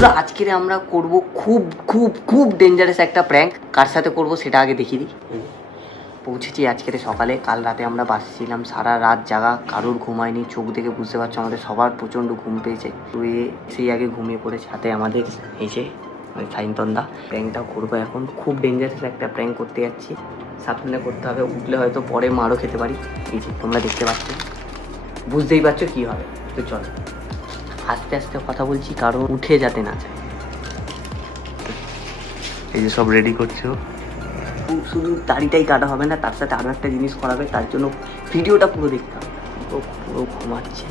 বন্ধুরা, আজকের আমরা করব খুব খুব খুব ডেঞ্জারাস একটা প্র্যাঙ্ক কার সাথে করব সেটা আগে দেখিয়ে দিই। পৌঁছেছি আজকের সকালে। কাল রাতে আমরা বাসছিলাম সারা রাত জাগা, কারোর ঘুমায়নি। চোখ দেখে বুঝতে পারছ আমাদের সবার প্রচণ্ড ঘুম পেয়েছে। এ সেই আগে ঘুমিয়ে পড়ে সাথে আমাদের এই যে সাইনতন্দা। প্র্যাঙ্কটা করব এখন। খুব ডেঞ্জারাস একটা প্র্যাঙ্ক করতে যাচ্ছি। সাবধানে করতে হবে। উঠলে হয়তো পরে মারও খেতে পারি। এই যে, তোমরা দেখতে পাচ্ছ। বুঝতেই পারছ কী হবে। তো চলো। আস্তে আস্তে কথা বলছি কারণ উঠে যাতে না চায় এই যে সব রেডি করছ। শুধু- শুধু দাড়িটাই কাটা হবে না তার সাথে আরও একটা জিনিস করাবে তার জন্য ভিডিওটা পুরো দেখতে হবে। পুরো পুরো ঘুমাচ্ছে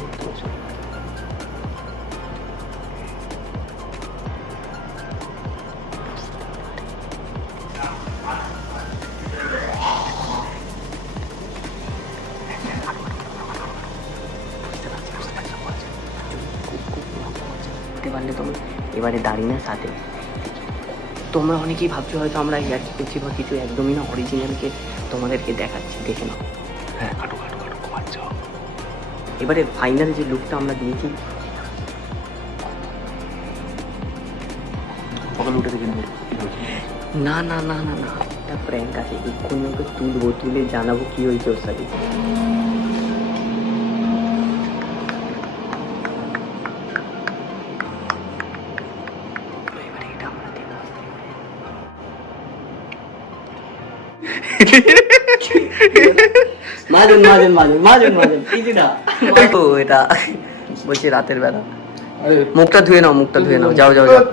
পারলে এবারে দাঁড়িয়ে না সাথে তোমরা অনেকেই ভাবছ হয়তো আমরা ইয়ার করছি বা কিছু একদমই না অরিজিনালকে তোমাদেরকে দেখাচ্ছি দেখে নাও। হ্যাঁ কাটো কাটো কাটো ঘুমাচ্ছ এবারে ফাইনাল যে লুকটা আমরা দিয়েছি সকালে উঠে দেখে নেব না না না না না একটা প্র্যাঙ্ক আছে এক্ষুনি ওকে তুলবো তুলে জানাব কি হয়েছে ওর সাথে। মাজুন মাজুন মাজুন মাজুন মাজুন কিছু না। ও এটা বলছি রাতের বেলা। মুখটা ধুয়ে নাও মুখটা ধুয়ে নাও। যাও যাও যাও।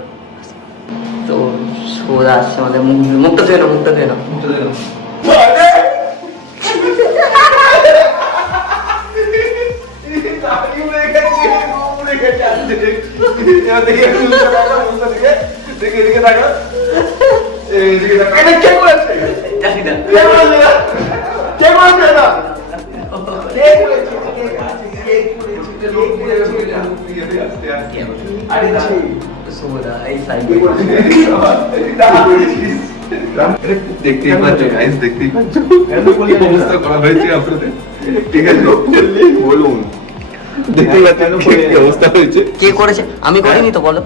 তো সোজা আসছে আমাদের মুখ ধুয়ে- মুখটা ধুয়ে নাও মুখটা ধুয়ে নাও। জানি না দেখতেই পাচ্ছ। গাইস দেখতেই পাচ্ছ অবস্থা করা হয়েছে আপনাদের ঠিক আছে বলুন দেখতেই পাচ্ছেন অবস্থা হয়েছে কে করেছে? আমি করিনি তো বলো।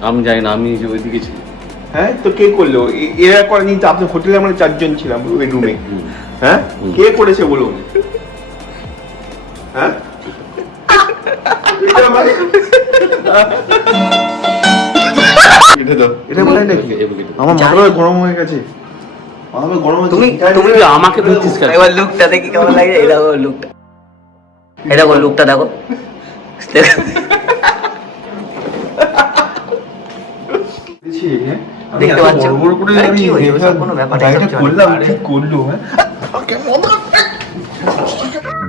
আমি জানি না আমি যে ওইদিকে ছিলাম। হ্যাঁ তো কে করল এরা করেনি তো হোটেলে আমরা চারজন ছিলাম ওই রুমে হ্যাঁ কে করেছে বলুন হ্যাঁ এটা মানে- এটা দাও এটা বলে নাকি আমার মাথা গরম হয়ে গেছে হয়ে তুমি তুমি আমাকে বুঝছিস কেন এবার লুকটা দেখি কেমন লাগে এই দেখো লুকটা এই দেখো লুকটা দেখো দেখতে পাচ্ছ? বড় বড় করে আমি কি হয়েছে? কোনো ব্যাপার চলে। করলাম ঠিক করল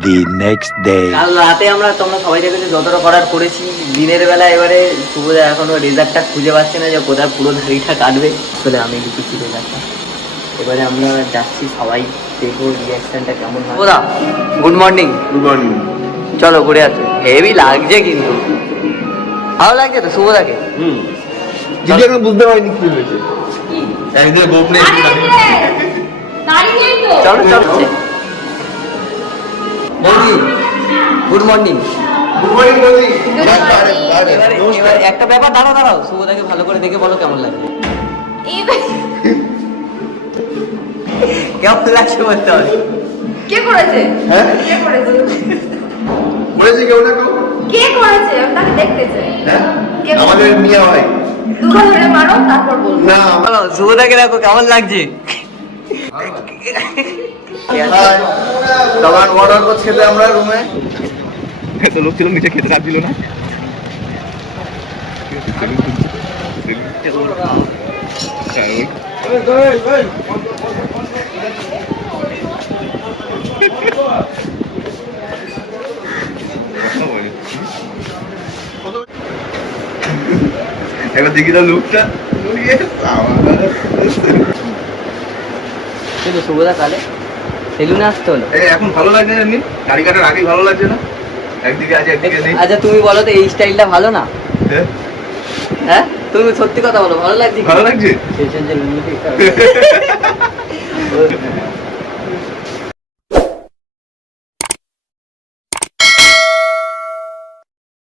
the next day. কাল রাতে আমরা তোমরা সবাই দেখেছ যতটা করার করেছি। দিনের বেলা এবারে শুভদা এখনও রেজাল্টটা খুঁজে পাচ্ছে না যে কোথায় পুরো ধাড়িটা কাটবে। আসলে আমি লিখেছি রেজাল্টটা এবারে আমরা যাচ্ছি সবাই দেখব রিয়াকশনটা কেমন হয়। ওদা গুড মর্নিং গুড মর্নিং চলো ঘুরে আসো। হেভি লাগছে কিন্তু। ভালো লাগছে তো শুভদাকে হুম। যদি বুঝতে পারিনি কি হয়েছে। একদিন গোপ নেই। দাঁড়িয়েই চলো চলো। বৌদি গুড মর্নিং গুড মর্নিং একটা ব্যাপার দাঁড়াও দাঁড়াও। শুভদাকে ভালো করে দেখে বলো কেমন লাগছে। কেমন লাগছে বলতে হবে কে করেছে? হ্যাঁ? কে করেছে? করেছে কেউ না কেউ? কে করেছে? আমি তাকে দেখতে চাই। হ্যাঁ? আমাদের মিয়া ভাই। দুবার ধরে মারো তারপর বলব। না। বলো, শুভদাকে দেখো কেমন লাগছে? তখন অর্ডার করছিল আমরা রুমে এত লোক ছিল নিচে খেতে রাখছিল না। এবার দেখি না লুকটা কিন্তু শুভদা কালে। সেলুনে আসতে হলো। এখন ভালো লাগছে না এমনি গাড়ি কাটার আগেই ভালো লাগছে না? একদিকে আছে একদিকে নেই। আচ্ছা তুমি বলো তো এই স্টাইলটা ভালো না? হ্যাঁ? হ্যাঁ? তুমি সত্যি কথা বলো ভালো লাগছে ভালো লাগছে? শেষের যে লুঙ্গিটা